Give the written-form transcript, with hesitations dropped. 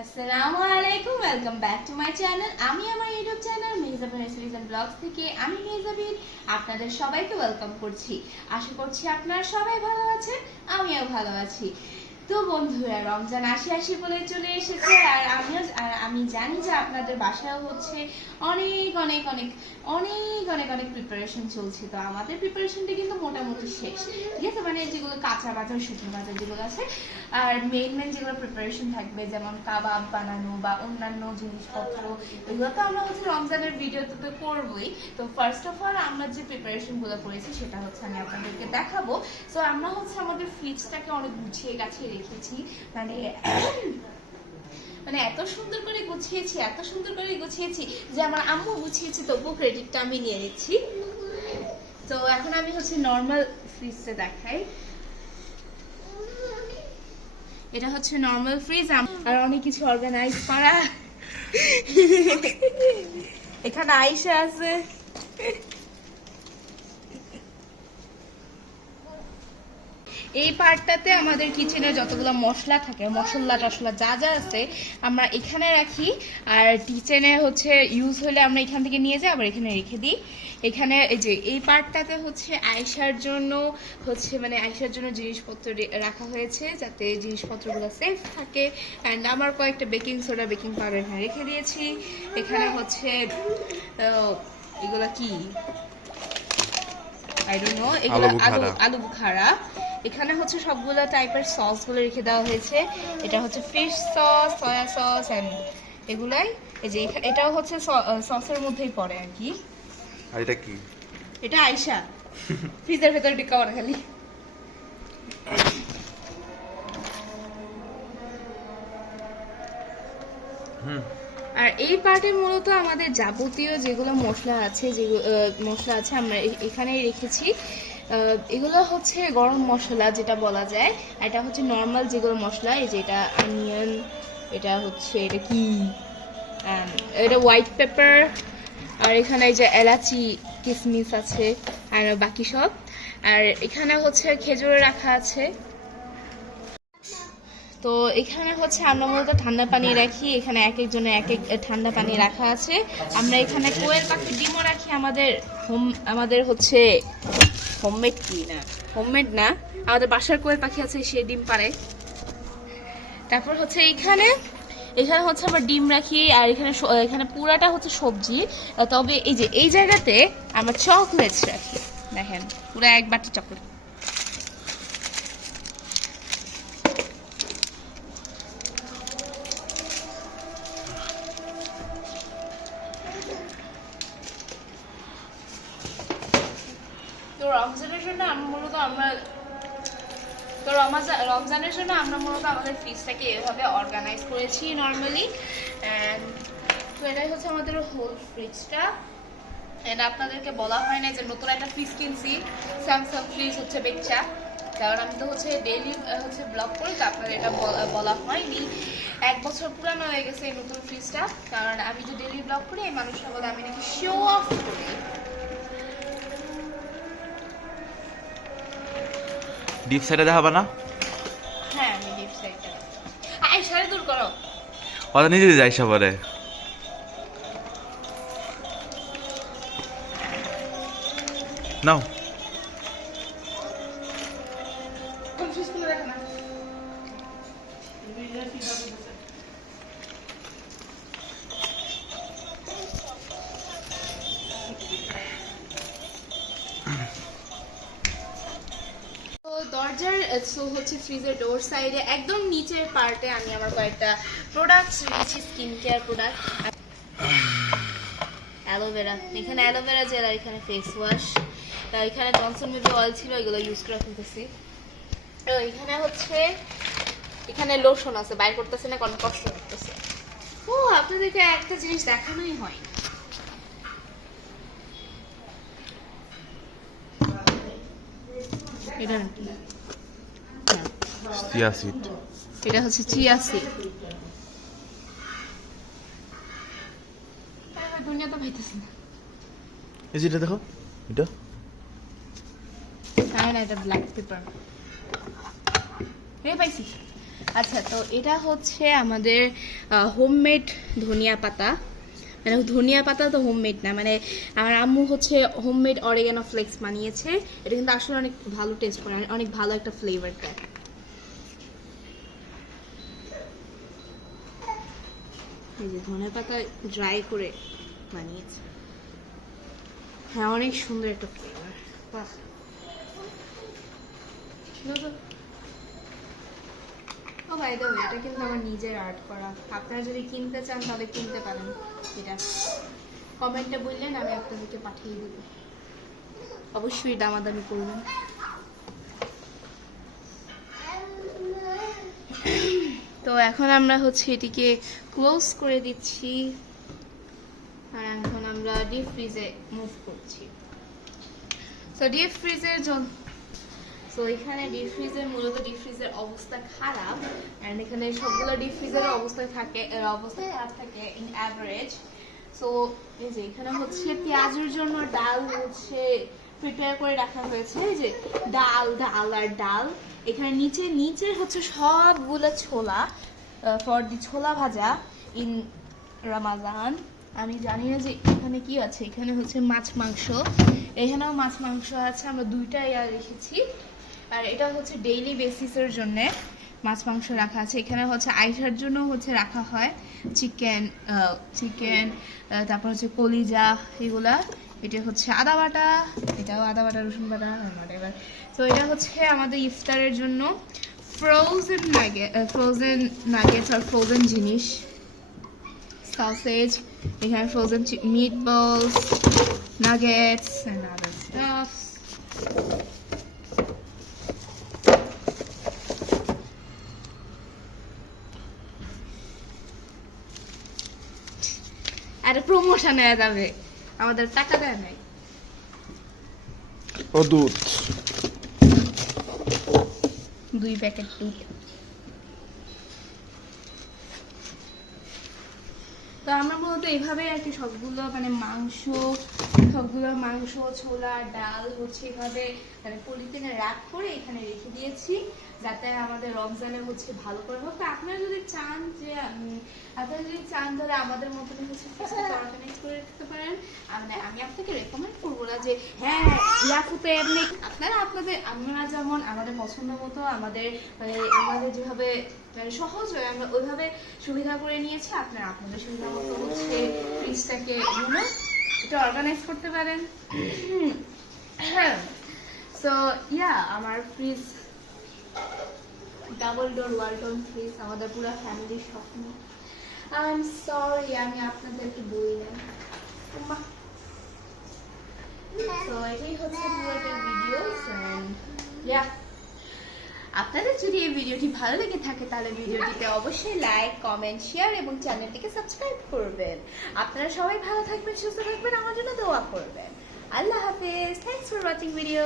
আসসালামু আলাইকুম, welcome back to my channel. আমি আমার YouTube channel Mehjabeen recipes and blogs থেকে আমি মেহজাবিন আপনাদের সবাইকে ওয়েলকাম করছি। আশা করছি আপনারা সবাই ভালো আছেন, আমিও ভালো আছি। তো বন্ধুরা, রমজান আসি আসি বলে চলে এসেছে, আর আমি জানি যে আপনাদের বাসায় হচ্ছে অনেক অনেক অনেক অনেক অনেক অনেক প্রিপারেশন চলছে। তো আমাদের প্রিপারেশনটা কিন্তু মোটামুটি শেষ, ঠিক আছে? মানে যেগুলো কাঁচা বাজার শুকনো বাজার যেগুলো আছে, আর মেন যেগুলো প্রিপারেশন থাকবে, যেমন কাবাব বানানো বা অন্যান্য জিনিসপত্র, এগুলো তো আমরা হচ্ছে রমজানের ভিডিওতে তো করবোই। তো ফার্স্ট অফ অল আমরা যে প্রিপারেশন গুলো করেছি সেটা হচ্ছে আমি আপনাদেরকে দেখাবো। তো আমরা হচ্ছে আমাদের ফ্রিজটাকে অনেক গুছিয়ে গাছিয়ে রেখেছি, মানে মানে এত সুন্দর করে গুছিয়েছি যে আমার আম্মু গুছিয়েছি, তবুও ক্রেডিটটা আমি নিয়ে নিচ্ছি। তো এখন আমি হচ্ছে নর্মাল ফ্রিজটা দেখাই। এটা হচ্ছে নর্মাল ফ্রিজ, আর অনেক কিছু অর্গানাইজ করা। এখানে আয়েশা আছে। এই পার্টটাতে আমাদের কিচেনের যতগুলো মশলা থাকে, মশলা টশলা যা যা আছে আমরা এখানে রাখি, আর কিচেনে হচ্ছে ইউজ হলে আমরা এখান থেকে নিয়ে যাই, আবার এখানে রেখে দিই। এখানে এই যে এই পার্টটাতে হচ্ছে আয়েশার জন্য জিনিসপত্র রাখা হয়েছে, যাতে জিনিসপত্রগুলো সেফ থাকে। অ্যান্ড আমার কয়েকটা বেকিং সোডা, বেকিং পাউডার এখানে রেখে দিয়েছি। এখানে হচ্ছে এগুলা কি আই ডোন্ট নো, এগুলো আলু বুখারা। এখানে হচ্ছে সবগুলো টাইপের সস গুলো রেখে দেওয়া হয়েছে। এটা হচ্ছে fish sauce, soya sauce and এগুলাই। এই যে এটাও হচ্ছে সসের মধ্যেই পড়ে আর কি। আর এটা কি? এটা আয়েশা ফ্রিজের ভেতরে টিকা করে খালি। আর এই পার্টে মূলত আমাদের যাবতীয় যেগুলো মশলা আছে আমরা এখানেই রেখেছি। এগুলো হচ্ছে গরম মশলা যেটা বলা যায়। এটা হচ্ছে নর্মাল যেগুলো মশলা, এই যে এটা অনিয়ন, এটা হচ্ছে এটা কি এটা হোয়াইট পেপার, আর এখানে এই যে এলাচি কিসমিস আছে, আর বাকি সব। আর এখানে হচ্ছে খেজুর রাখা আছে। তো এখানে হচ্ছে আমরা মূলত ঠান্ডা পানি রাখি, এখানে এক একজনের এক এক ঠান্ডা পানি রাখা আছে। আমরা এখানে কোয়েল পাখির ডিমও রাখি। আমাদের হচ্ছে হোমমেড না, আমাদের বাসার কোয়েল পাখি আছে, সে ডিম পারে। তারপর হচ্ছে এখানে হচ্ছে আমরা ডিম রাখি, আর এখানে পুরাটা হচ্ছে সবজি। তবে এই যে এই জায়গাতে আমরা চকলেটস রাখি, দেখেন পুরো এক বাটি চকলেট। তো রমজানের জন্য মূলত আমাদের ফ্রিজটাকে এভাবে অর্গানাইজ করেছি নর্মালি। তো এটাই হচ্ছে আমাদের হোল ফ্রিজটা। এন্ড আপনাদেরকে বলা হয় না যে নতুন একটা ফ্রিজ কিনছি, স্যামসাং ফ্রিজ হচ্ছে বেচা, কারণ আমি তো হচ্ছে ডেইলি হচ্ছে ব্লগ করি, তো আপনাদের এটা বলা হয়নি। 1 বছর পুরানো হয়ে গেছে এই নতুন ফ্রিজটা, কারণ আমি যে ডেইলি ব্লগ করি এই মানুষরা বলে আমি নাকি শো অফ করি। ডিপ সাইডে দেখাবা না? হ্যাঁ, আমি ডিপ সাইডটা আয়েশারে দূর করো, ওটা নিজে যাই সবারে। নাও দরজার হচ্ছে ফ্রিজের ডোর সাইডে একদম নিচের পার্টে আমি আমার কয়েকটা প্রোডাক্টস রেখেছি, স্কিন কেয়ার প্রোডাক্ট। অ্যালোভেরা, এখানে অ্যালোভেরা জেল, আর এখানে ফেস ওয়াশ। এখানে জনসন বেবি অয়েল ছিল, এগুলো ইউজ করে ফেলতেছি। তো এখানে লোশন আছে, বাইর করতেছে না, কারণ কষ্ট করতেছে। ও আপনাদেরকে একটা জিনিস দেখানোই হয়, এটা নাকি চিয়া সিড। এটা হচ্ছে চিয়া সিড। দুনিয়া তো পাইতেছে না। এই যেটা দেখো, এটা না, এটা ব্ল্যাক পেপার। পাইছি। আচ্ছা, তো এটা হচ্ছে আমাদের হোমমেড ধনিয়া পাতা। মানে ধনিয়া পাতা তো হোমমেড না, মানে আমার আম্মু হচ্ছে হোমমেড অরিগানো ফ্লেক্স বানিয়েছে। এটা কিন্তু আসলে অনেক ভালো টেস্ট করে, অনেক ভালো একটা ফ্লেভার দেয়। এই যে ধনিয়া পাতা ড্রাই করে বানিয়েছে। হ্যাঁ, অনেক সুন্দর একটা ফ্লেভার। বাহ, ও ভাই দাও, এটা কিন্তু আমার নিজের আর্ট করা। আপনারা যদি কিনতে চান তাহলে কিনতে পারেন। এটা কমেন্টে বললেন, আমি আপনাদেরকে পাঠিয়ে দেব। অবশ্যই দামাদামি করবেন। তো এখন আমরা হচ্ছে এটিকে ক্লোজ করে দিচ্ছি, আর এখন আমরা ডিপ ফ্রিজে মুভ করছি। তো ডিপ ফ্রিজের জন্য এখানে ডিপ ফ্রিজের মূলত ডিপ ফ্রিজের অবস্থা খারাপ, এন্ড এখানে সবগুলো ডিপ ফ্রিজের অবস্থা খারাপ থাকে ইন অ্যাভারেজ। সো এই যে এখানে হচ্ছে পেঁয়াজের জন্য ডাল হচ্ছে প্রিপেয়ার করে রাখা হয়েছে। এই যে ডাল আর ডাল, এখানে নিচে হচ্ছে সবগুলো ছোলা ফর দি ছোলা ভাজা ইন রমাজান। আমি জানি না যে এখানে কি আছে। এখানে হচ্ছে মাছ মাংস, এখানেও মাছ মাংস আছে, আমরা দুইটাই রেখেছি। আর এটা হচ্ছে ডেইলি বেসিসের জন্য মাছ মাংস রাখা আছে। এখানে হচ্ছে আয়সার জন্য হচ্ছে রাখা হয় চিকেন, তারপর হচ্ছে কলিজা, এগুলা। এটা হচ্ছে আদা বাটা, এটাও আদা বাটা, রসুন বাটা, হোয়াটএভার। তো এটা হচ্ছে আমাদের ইফতারের জন্য ফ্রোজেন নাগেটস আর ফ্রোজেন জিনিস, সসেজ, এখানে frozen meatballs, nuggets and other stuff. আর প্রমোশন হয়ে যাবে, আমাদের টাকা দেয় নাই। ও দুধ, 2 প্যাকেট দুধ। তো আমরা মূলত এইভাবে আর কি সবগুলো মানে মাংস, ছোলা, ডাল হচ্ছে এভাবে মানে পলিথিনে র্যাপ করে এখানে রেখে দিয়েছি, যাতে আমাদের রমজানে হচ্ছে ভালো করে হোক। তো আপনারা যদি চান তাহলে আমাদের মতন হচ্ছে অর্গানাইজ করে রাখতে পারেন। মানে আমি আপনাকে রেকমেন্ড করবো না যে হ্যাঁ ইয়াকুতে এমনি, আমরা যেমন আমাদের পছন্দ মতো আমাদের যেভাবে মানে সহজ হয় আমরা ওইভাবে সুবিধা করে নিয়েছি। আপনারা আপনাদের সুবিধা মতো হচ্ছে ফ্রিজটাকে এটা অর্গানাইজ করতে পারেন। সো আমার fridge double door Walton fridge আমাদের পুরো ফ্যামিলির স্বপ্ন। আই এম সরি আমি আপনাদেরকে বলি না। তো এটাই হচ্ছে পুরোটা ভিডিও। আপনাদের যদি এই ভিডিওটি ভালো লেগে থাকে তাহলে ভিডিওটিতে অবশ্যই লাইক, কমেন্ট, শেয়ার এবং চ্যানেলটিকে সাবস্ক্রাইব করবেন। আপনারা সবাই ভালো থাকবেন, সুস্থ থাকবেন, আমার জন্য দোয়া করবেন। আল্লাহ হাফেজ। Thanks for watching video.